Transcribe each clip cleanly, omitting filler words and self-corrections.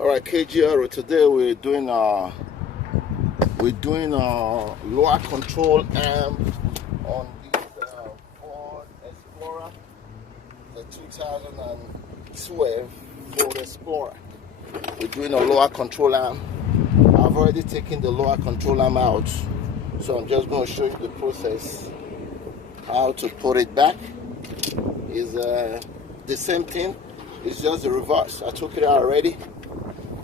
All right, KGR. Today we're doing lower control arm on this Ford Explorer, the 2012 Ford Explorer. We're doing a lower control arm. I've already taken the lower control arm out, so I'm just going to show you the process how to put it back. Is the same thing. It's just the reverse. I took it out already,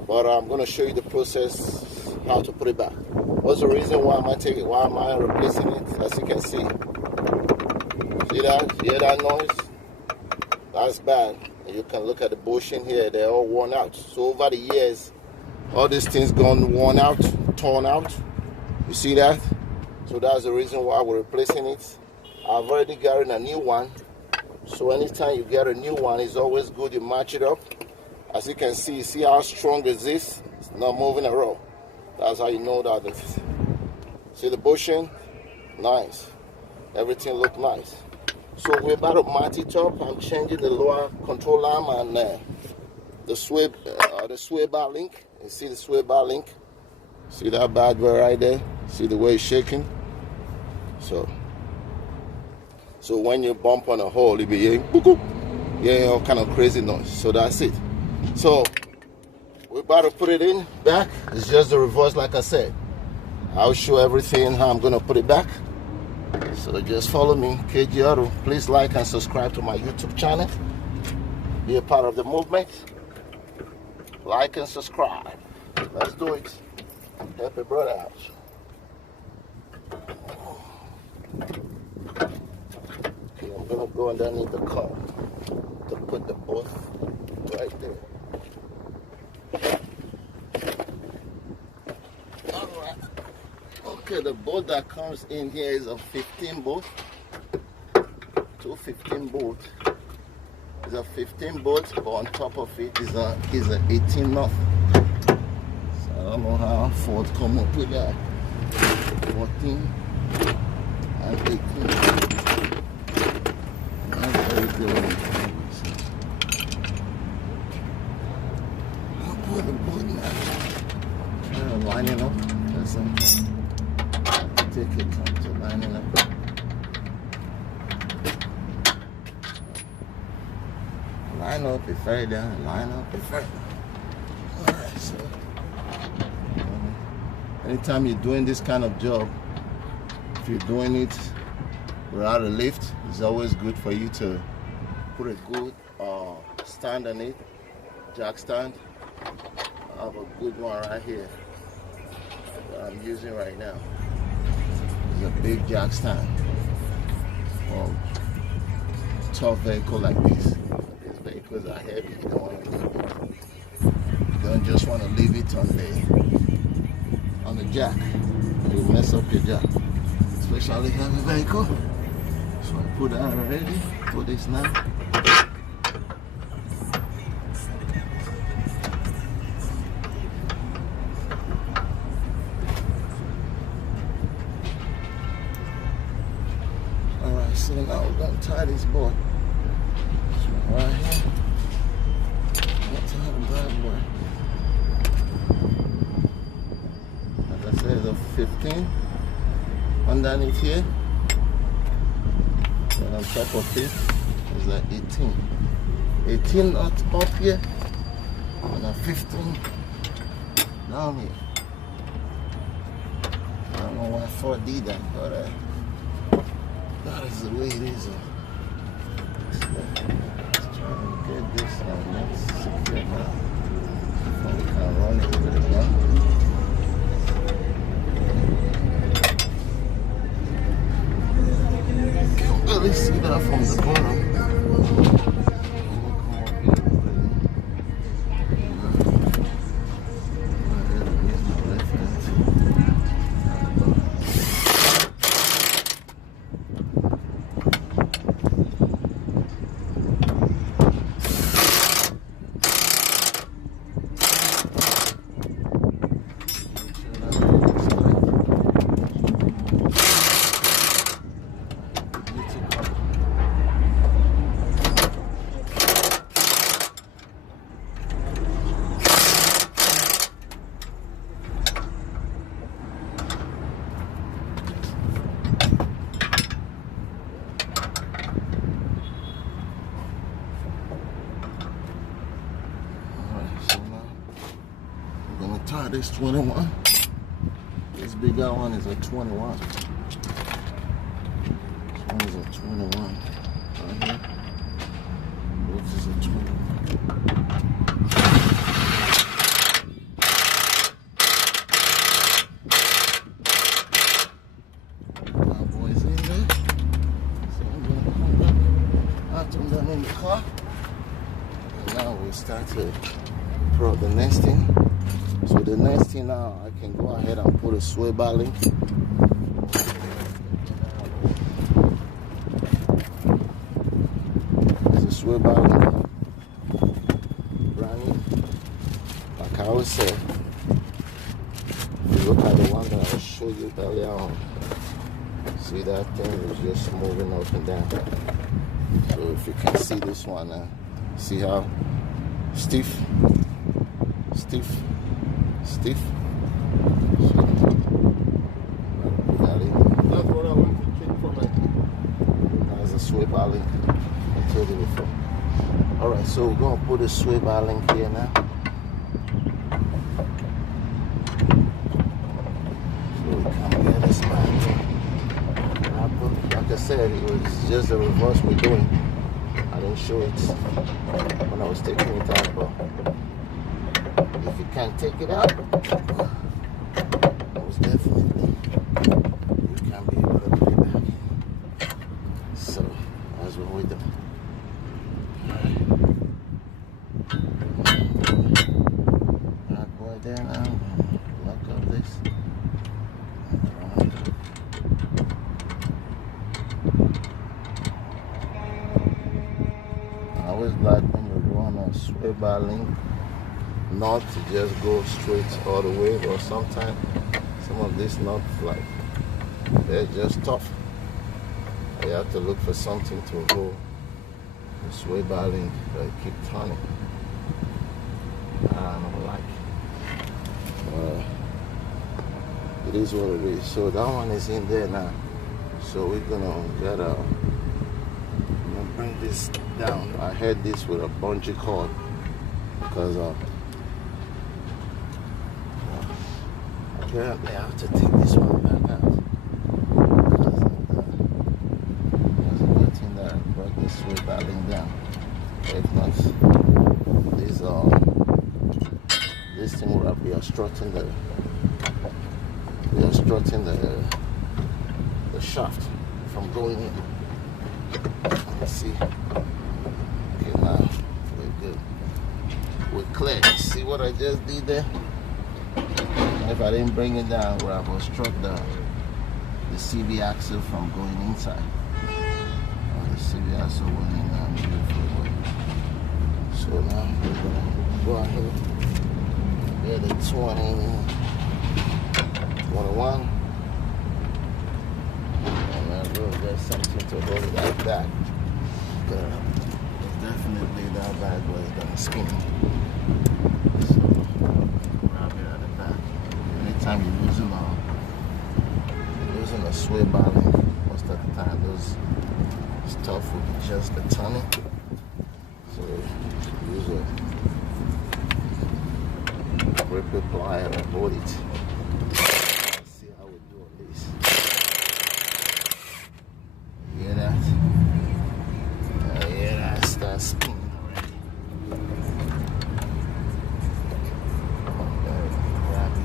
but I'm going to show you the process how to put it back. What's the reason why am I replacing it? As you can see, hear that noise? That's bad. You can look at the bushing here, they're all worn out. So over the years, all these things gone worn out, torn out. You see that? So that's the reason why we're replacing it. I've already gotten a new one. So anytime you get a new one, it's always good you match it up. As you can see how strong is this? It's not moving at all. That's how you know that this. See the bushing? Nice. Everything look nice. So we're about to match it up. I'm changing the lower control arm and the sway bar link. You see the sway bar link? See that bad boy right there? See the way it's shaking? So when you bump on a hole, you'll be hearing all kind of crazy noise. So that's it. So we're about to put it in back. It's just the reverse, like I said. I'll show everything how I'm gonna put it back. So just follow me, KG Auto. Please like and subscribe to my YouTube channel. Be a part of the movement. Like and subscribe. Let's do it. Help a brother out. Okay, I'm gonna go underneath the car to put the both right there. Alright. Okay, the bolt that comes in here is a 15 bolt. 215 bolt. It's a 15 bolt, but on top of it is a 18 knot. So I don't know how Ford come up with that. 14 and 18. That's very good. I'll put the bolt now. Try to line it up. Take it to line it up. Line up it further, line up it further. Alright, so anytime you're doing this kind of job, if you're doing it without a lift, it's always good for you to put a good stand on it, jack stand. I have a good one right here that I'm using right now. It's a big jack stand. Tough vehicle like this. These vehicles are heavy. You don't just want to leave it on the jack. You mess up your jack. Especially heavy vehicle. So I put that already. Put this now. Alright, so now we're gonna tie this board. Right here. That's how the bad boy. Like I said, it's a 15 underneath here. And on top of it is an 18. 18 up here and a 15 down here. I don't know why Ford did that, but that is the way it is. Get this on next secure now. We can run it with the gun. You can barely see that from the bottom. this 21. This bigger one is a 21. This one is a 21. Right here. This is a 21. My boy's in there. So I'm gonna come back after I'm done in the car. And now we start to throw the nesting. So the nesting now, I can go ahead and put a sway bar link. There's a sway bar link. Brand new. Like I always say, if you look at the one that I showed you earlier on, see that thing is just moving up and down. So if you can see this one now, see how stiff. Stiff. So, that's what I want to check for my. That's a sway bar link. I told you before. Alright, so we're gonna put a sway bar link here now. So we can get this back. Like I said, it was just the reverse we're doing. I didn't show it when I was taking it out, but if you can't take it out, most definitely you can be able to put it back. So that's what we're doing. Alright, boy, there now. Lock up this. I always like when you run a sway bar link, not to just go straight all the way, but sometimes some of these nuts, like, they're just tough. You have to look for something to hold the sway bar link, but keep turning. I don't like it is what it is. So that one is in there now. So we're gonna bring this down. I had this with a bungee cord because apparently I have to take this one back out because of the thing that I brought this sway bar link down. If not, this thing will be obstructing the shaft from going in. Let's see. Okay, now we're good. We're clear. See what I just did there? If I didn't bring it down, where I've obstructed the CV axle from going inside. The CV axle went in and beautiful. So now we're gonna go ahead. Get the 21. And then we'll get something to hold it like that. Definitely that bad boy is gonna spin. So grab it at the back. Anytime you're losing a sway bar link, most of the time those stuff will be just the tunnel. So use a grip plier and hold it. Let's see how we do on this. Hear that? Yeah, that's spinning already. Grab it.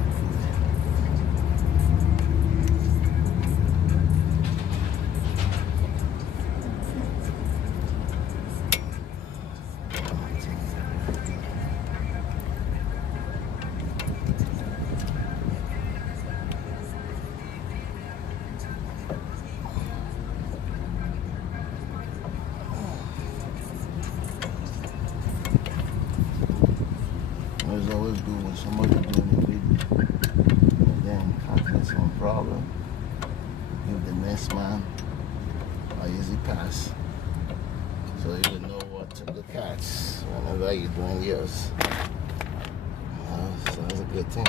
It's always good when somebody doing a video and then having some problem. Give the next man an easy pass, so you will know what to look at whenever you're doing yours. So that's a good thing.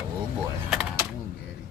Oh boy, I didn't get it.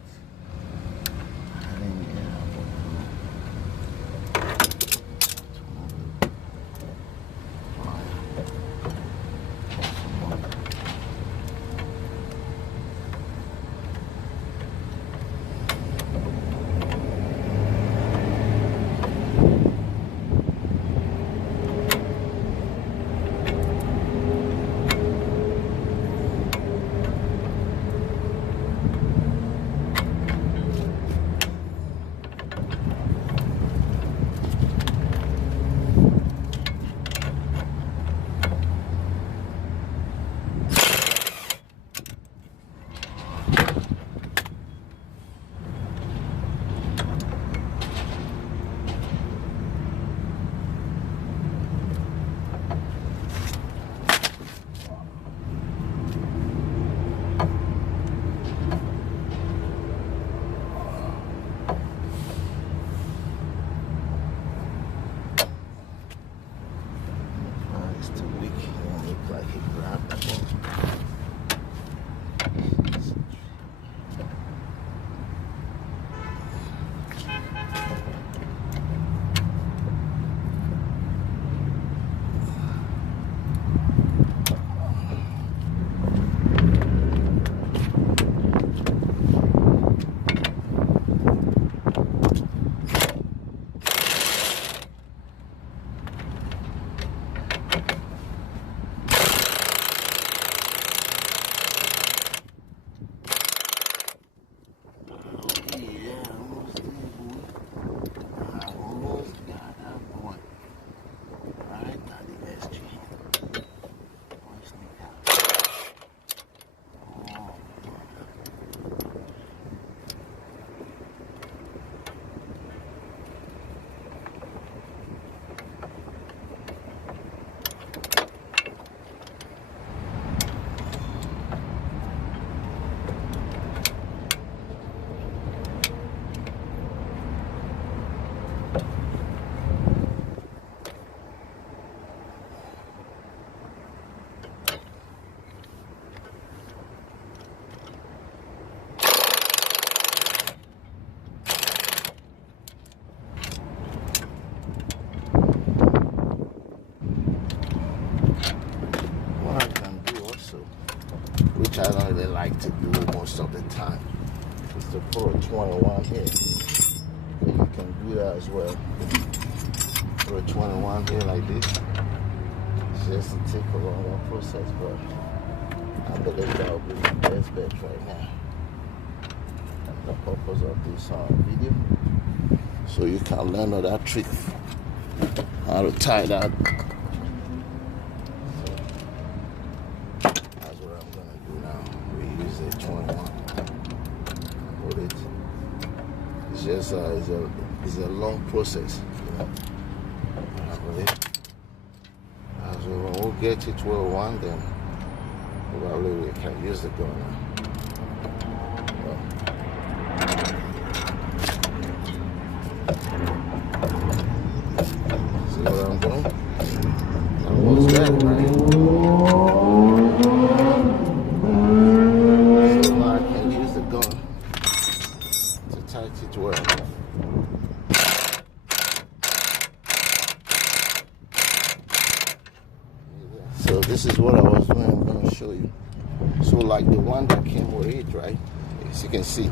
which I don't really like to do most of the time, is to put a 21 here. So you can do that as well. Put a 21 here like this. It's just to take a longer process, but I believe that will be my best bet right now. And the purpose of this video, so you can learn all that trick, how to tie that. So that's what I'm gonna do now. We use a 21. Put it. It's just it's a long process, you know. I believe. So when we get to 12-1, then probably we can use the gun now. See what I'm doing? Almost there, right? So now I can use the gun to tight it well. So this is what I was doing. I'm going to show you. So like the one that came with it, right? As you can see.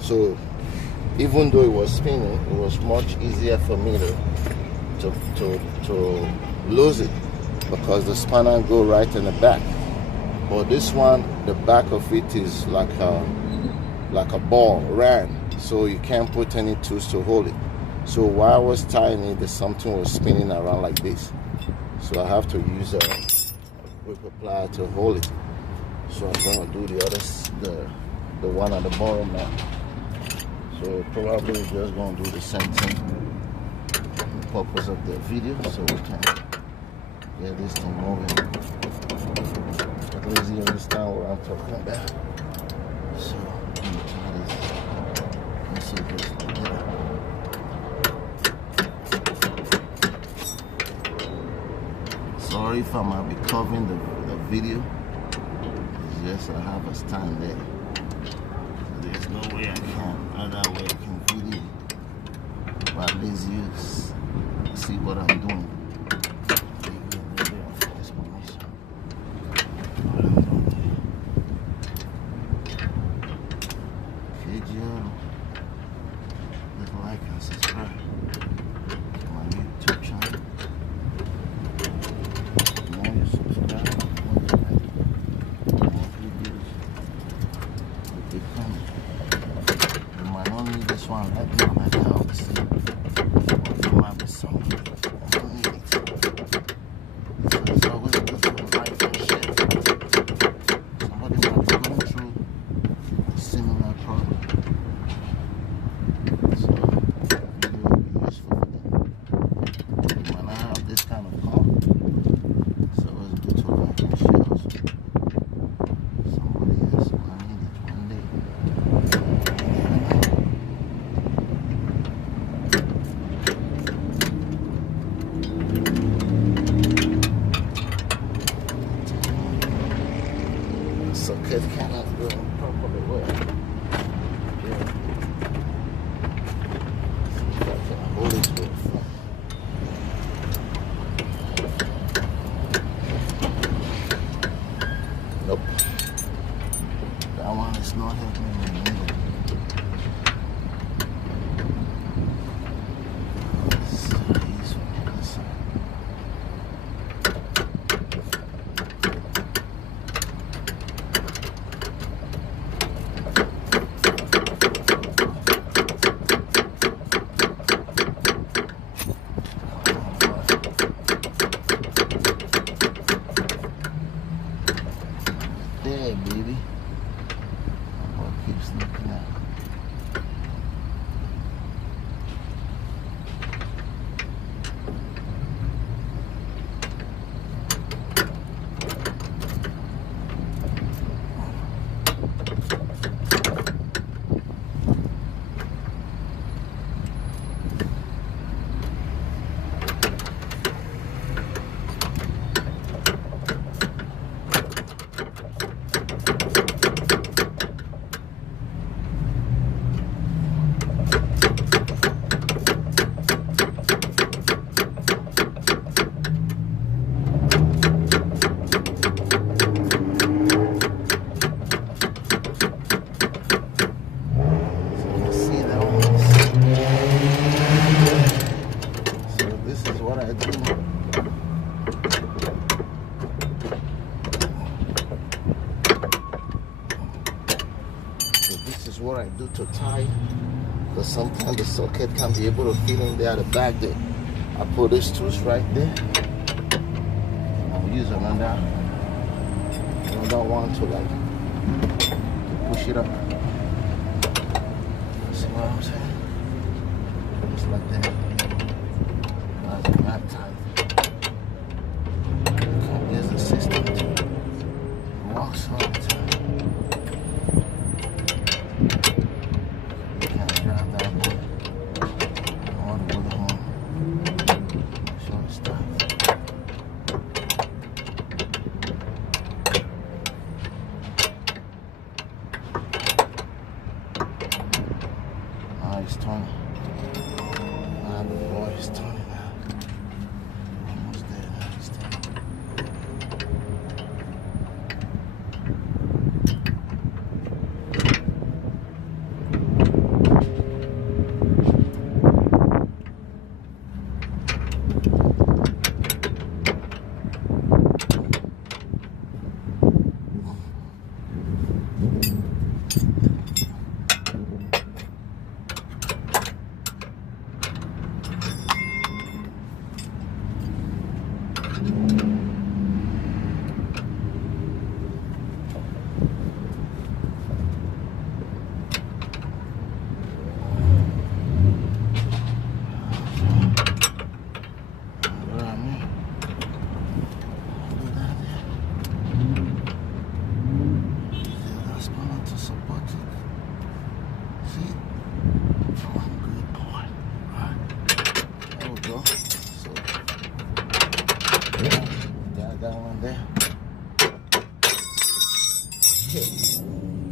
So even though it was spinning, it was much easier for me to lose it, because the spanner go right in the back. But this one, the back of it is like a ball, round. So you can't put any tools to hold it. So while I was tying it, something was spinning around like this. So I have to use a whip plier to hold it. So I'm gonna do the one at the bottom now. So probably we're just gonna do the same thing. The purpose of the video, so we can get this thing moving. At least you understand what I'm talking about. So let me try this. Let's see this like that. Sorry if I might be covering the video. It's just I have a stand there. So there's no way I can, other way I can video. But at least you see what I'm doing. Like and subscribe to my YouTube channel. The more you subscribe, the more you like, the more videos will be coming. You might not need this one right now, like I always say, or there might be something. So this is what I do to tie, because sometimes the socket can be able to fit in there at the back there. I put these tools right there. I'll use another one to like push it up. See what I'm saying? Just like that. That's not tight. You can use the system to walk all the time. You can drive that boy all the way home. Show the stuff. It's turning. Ah, the boy is turning now. Almost there now. It's turning.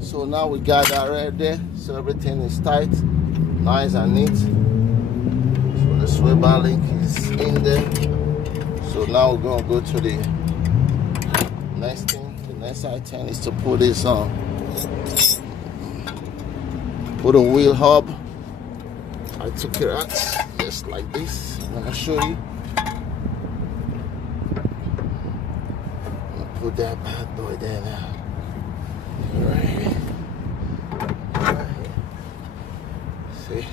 So now we got that right there, so everything is tight, nice and neat. So the swivel link is in there. So now we're gonna go to the next thing. The next item is to put this on. Put a wheel hub. I took it out just like this. I'm gonna show you. Put that bad boy there now. Right here. See,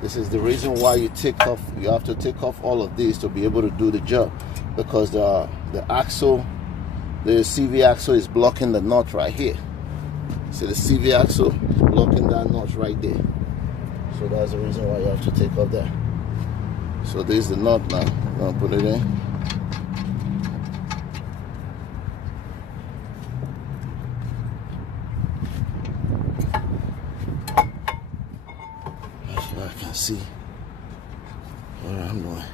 this is the reason why you have to take off all of these to be able to do the job, because the axle, the CV axle is blocking the nut right here. See, the CV axle blocking that nut right there. So that's the reason why you have to take off that. So this is the nut now. I'm gonna put it in. I can see where I'm going.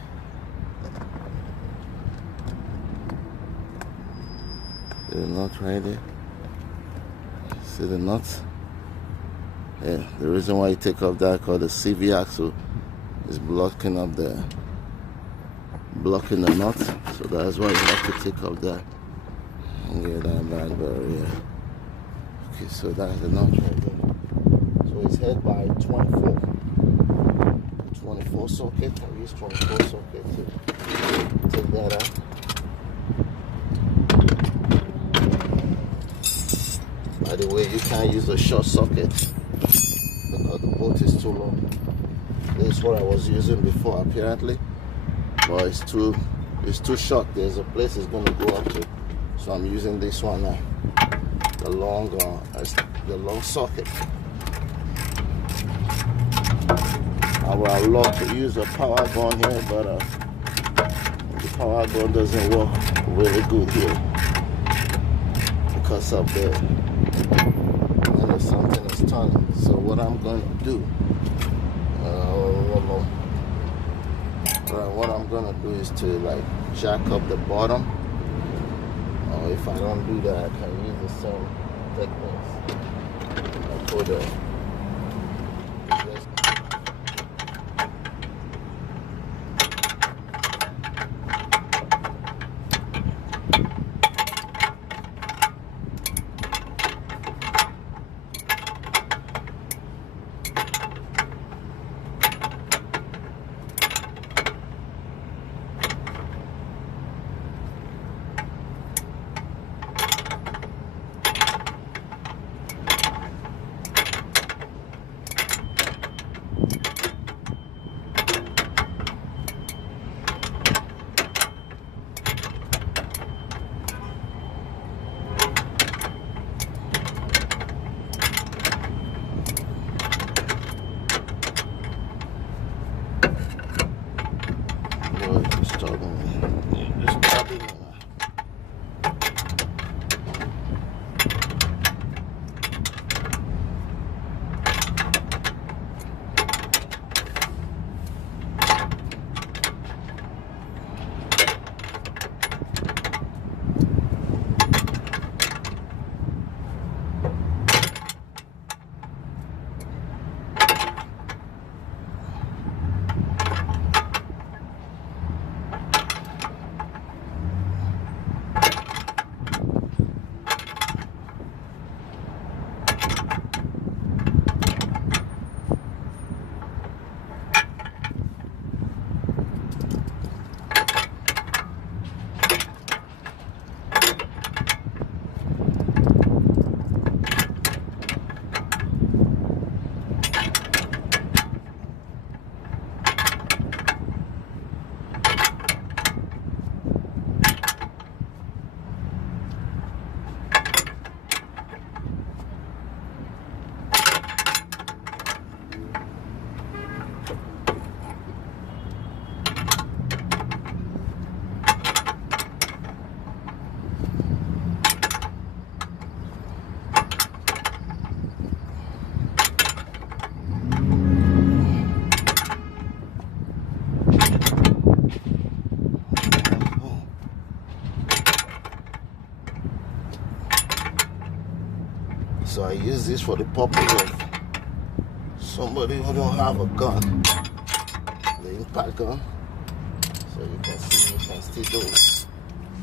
See the nut right there? See the nuts? Yeah, the reason why you take off that, because the CV axle is blocking the nut. So that's why you have to take off that and get that bad barrier. Okay, so that's the nut right there. So it's held by 24 socket. I use 24 socket to take that out. By the way, you can't use a short socket because the bolt is too long. This is what I was using before apparently, but it's too short. There's a place it's going to go up to, so I'm using this one now, the long socket. I would love to use a power gun here, but the power gun doesn't work really good here because of the something is turning. So what I'm going to do, what I'm going to do is to like jack up the bottom. Or if I don't do that, I can use the same techniques. I put stubborn. Yeah, just grab it. So I use this for the purpose of somebody who don't have a gun, the impact gun. So you can see, you can still do it.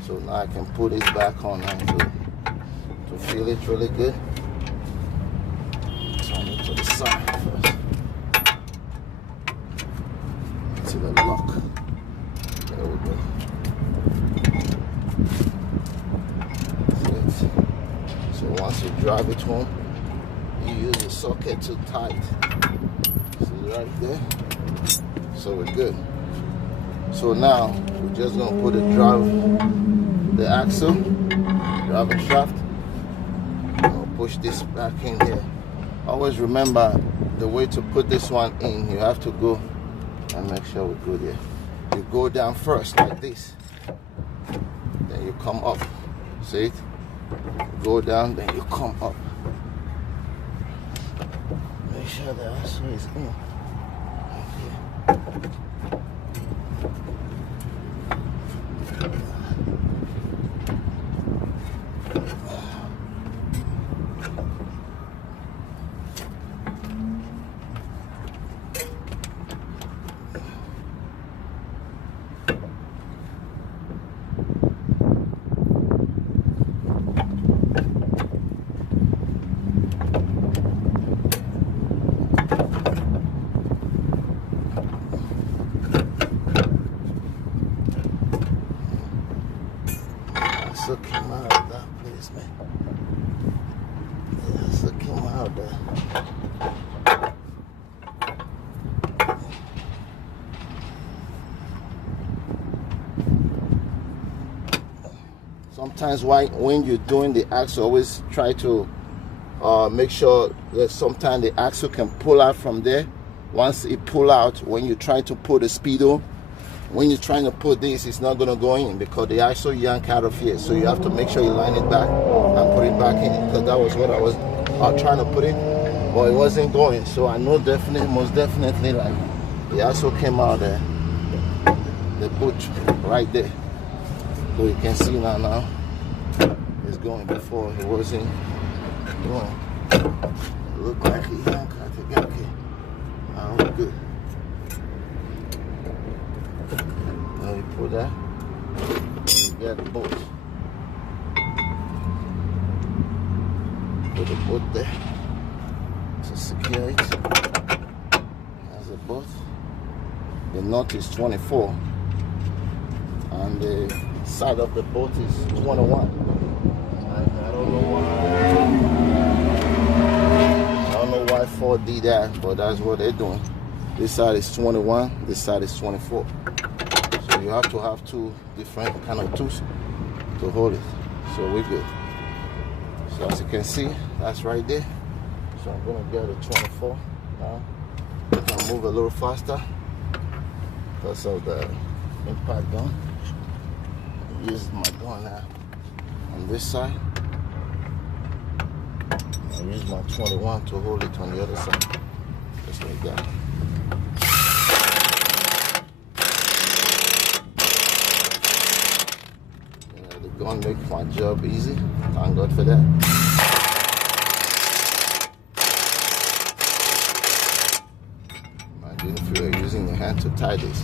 So now I can put it back on and to feel it really good. Turn it to the side first. To the lock. There we go. That's it. So once you drive it home, you use the socket to tight. See right there? So we're good. So now we're just gonna put the axle, driving shaft. I'll push this back in here. Always remember the way to put this one in. You have to go and make sure we're good here. You go down first like this, then you come up. See it? Go down, then you come up. Make sure the axle is in. Okay. So came out of that place, man. Yeah, so came out there. Sometimes when you're doing the axle, always try to make sure that sometimes the axle can pull out from there. Once it pull out, when you try to put a speedo, when you're trying to put this, it's not going to go in because the axle yank out of here. So you have to make sure you line it back and put it back in, because that was what I was trying to put it, but it wasn't going. So I know most definitely, like, the axle came out there, the boot right there. So you can see now it's going. Before it wasn't going. It looked like he yanked out the here. Now we're good. Now you put that, and you get the bolt. Put the bolt there to secure it. That's the bolt. The knot is 24, and the side of the bolt is 21. I don't know why Ford did that, but that's what they're doing. This side is 21, this side is 24. So you have to have two different kind of tools to hold it. So we're good. So as you can see, that's right there. So I'm gonna get a 24 now. I can move a little faster because of the impact gun. Use my gun now on this side. I use my 21 to hold it on the other side. Just like that. The gun makes my job easy. Thank God for that. Imagine if you were using your hand to tie this.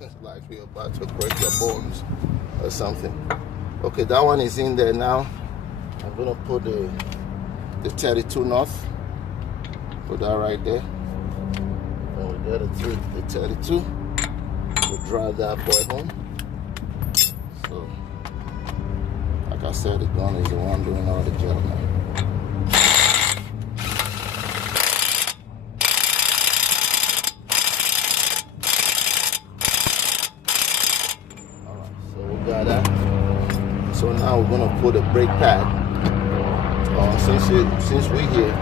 It's like you're about to break your bones or something. Okay, that one is in there now. I'm gonna put the 32 north. Put that right there. And we get the 32. We'll drive that boy home. So, like I said, the gun is the one doing all the job now. Alright, so we got that. So now we're gonna put a brake pad. Since we're here,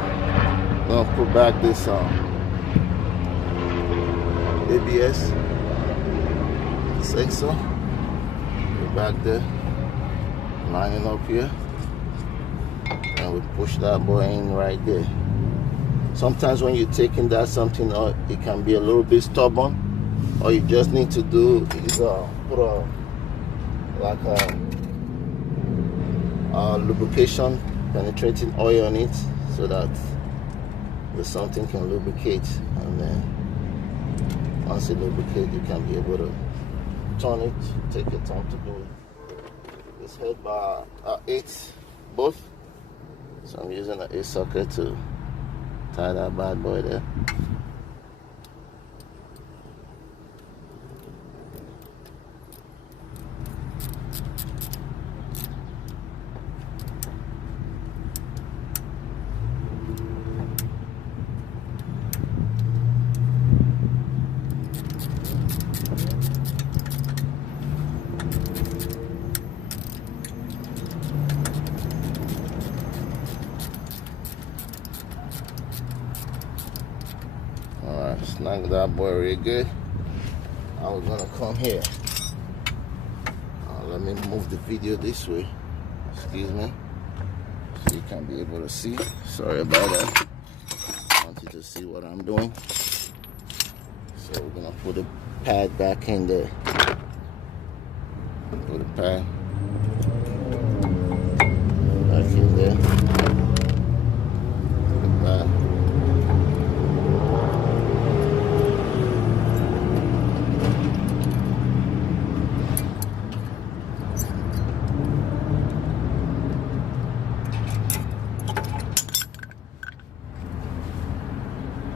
we're gonna put back this ABS sensor. We're back there, lining up here, and we push that boy in right there. Sometimes when you're taking that something out, it can be a little bit stubborn. All you just need to do is put a lubrication penetrating oil on it so that the something can lubricate, and then once it lubricates, you can be able to turn it. Take your time to do it. It's held by 8 both, so I'm using an 8 socket to tie that bad boy there. Alright, snag that boy really good. I was gonna come here. Let me move the video this way. Excuse me. So you can be able to see. Sorry about that. I want you to see what I'm doing. So we're gonna put the pad back in there. Put the pad back in there. Put that.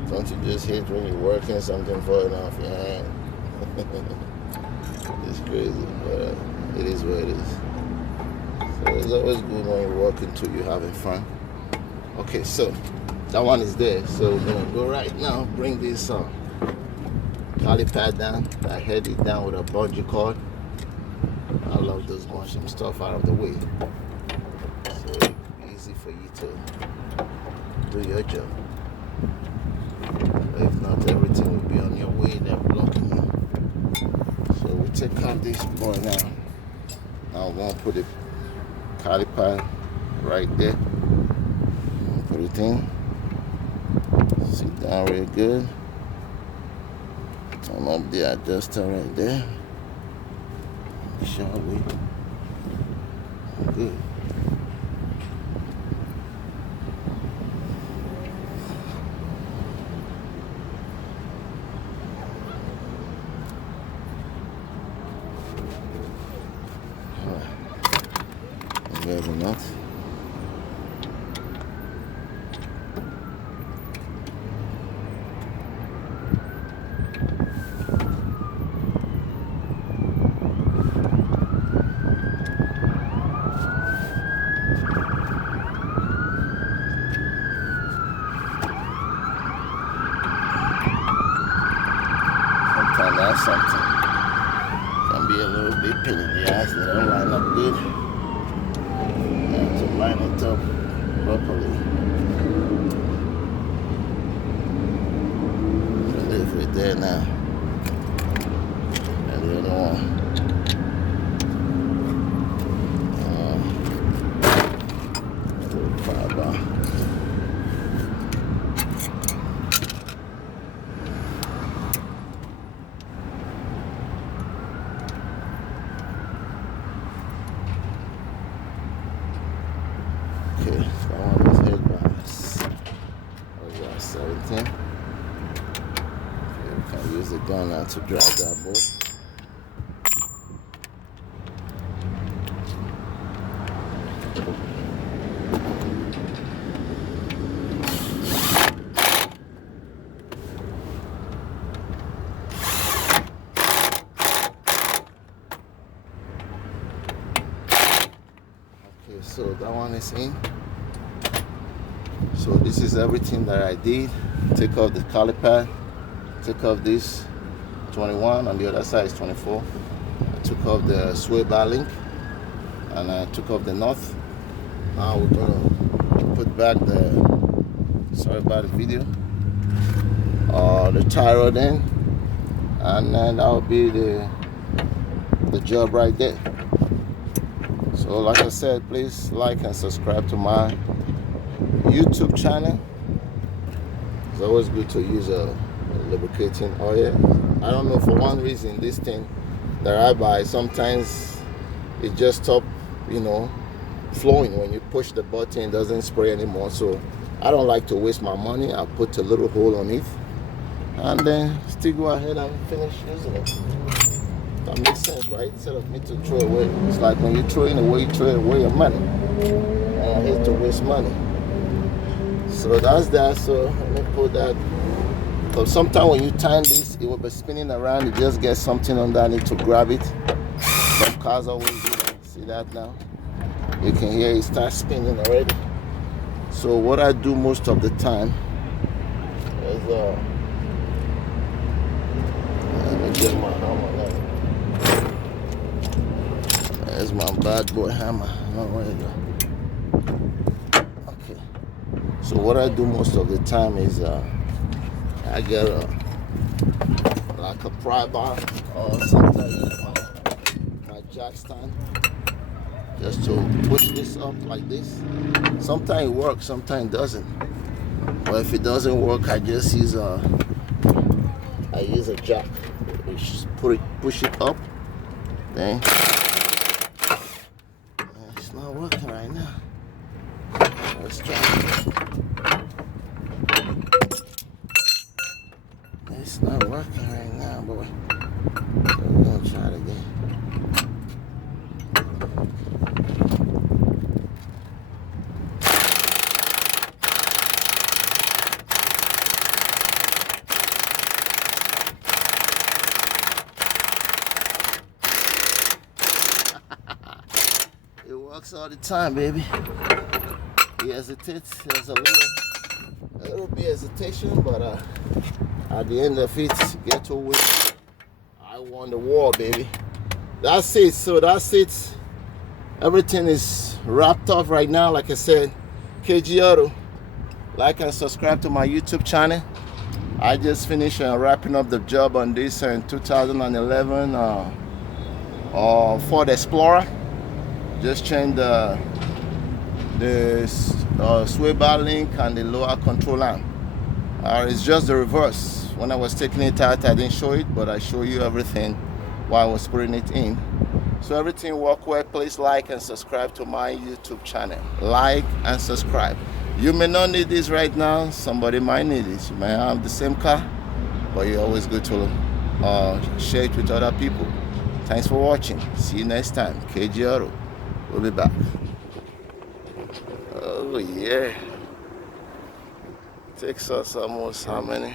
Don't you just hit when you're working something falling off your hand? It's crazy, but it is what it is. So it's always good when you're working till you're having fun. Okay, so that one is there. So we're gonna go right now, bring this poly pad down. I head it down with a bungee cord. I love those bunch some stuff out of the way. So it'll be easy for you to do your job. If not, everything will be on your way. They're blocking you. So we take out this boy now. Now we're gonna put the caliper right there. Put it in. Sit down real good. Turn up the adjuster right there. Shall we? Good. There's a nut. Sometimes that's something. Can be a little bit pain in the ass that don't line up good. To line it up properly. So leave it there now. 21. Pry-bar. Okay, that one is head bars. What's that, 17? Okay, we can use the gun now to drag that bolt. Okay, so that one is in. So this is everything that I did. Take off the caliper, take off this 21, on the other side is 24. I took off the sway bar link, and I took off the north. Now we're gonna put back the, sorry about the video, the tie rod in, and then that will be the job right there. So like I said, please like and subscribe to my YouTube channel. It's always good to use a lubricating oil. I don't know, for one reason, this thing that I buy, sometimes it just stops, flowing. When you push the button, it doesn't spray anymore. So I don't like to waste my money. I put a little hole on it and then still go ahead and finish using it. That makes sense, right? Instead of me to throw away. It's like when you throw it away, you throw away your money. And I hate to waste money. So that's that. So let me put that. Because sometimes when you time this, it will be spinning around. You just get something underneath to grab it. Some cars always do that. See that now? You can hear it start spinning already. So what I do most of the time is let me get my hammer now. There's my bad boy hammer. Oh, where you go? Okay. So what I do most of the time is I get like a pry bar, or sometimes my jack stand, just to push this up like this. Sometimes it works, sometimes it doesn't. But if it doesn't work, I just use a jack. You just push it up. Then it's not working right now. Let's try it. It's not working right now, boy. So we're gonna try it again. It works all the time, baby. He hesitates. There's a little bit hesitation, but at the end of it, get to it. I won the war, baby. That's it. So that's it. Everything is wrapped up right now. Like I said, KG Auto. Like and subscribe to my YouTube channel. I just finished wrapping up the job on this in 2011 Ford Explorer. Just changed the sway bar link and the lower control arm. It's just the reverse. When I was taking it out, I didn't show it, but I show you everything while I was putting it in. So everything worked well. Please like and subscribe to my YouTube channel. Like and subscribe. You may not need this right now. Somebody might need it. You may have the same car, but you're always good to share it with other people. Thanks for watching. See you next time. KG Auto. We'll be back. Oh yeah. Takes us almost how many?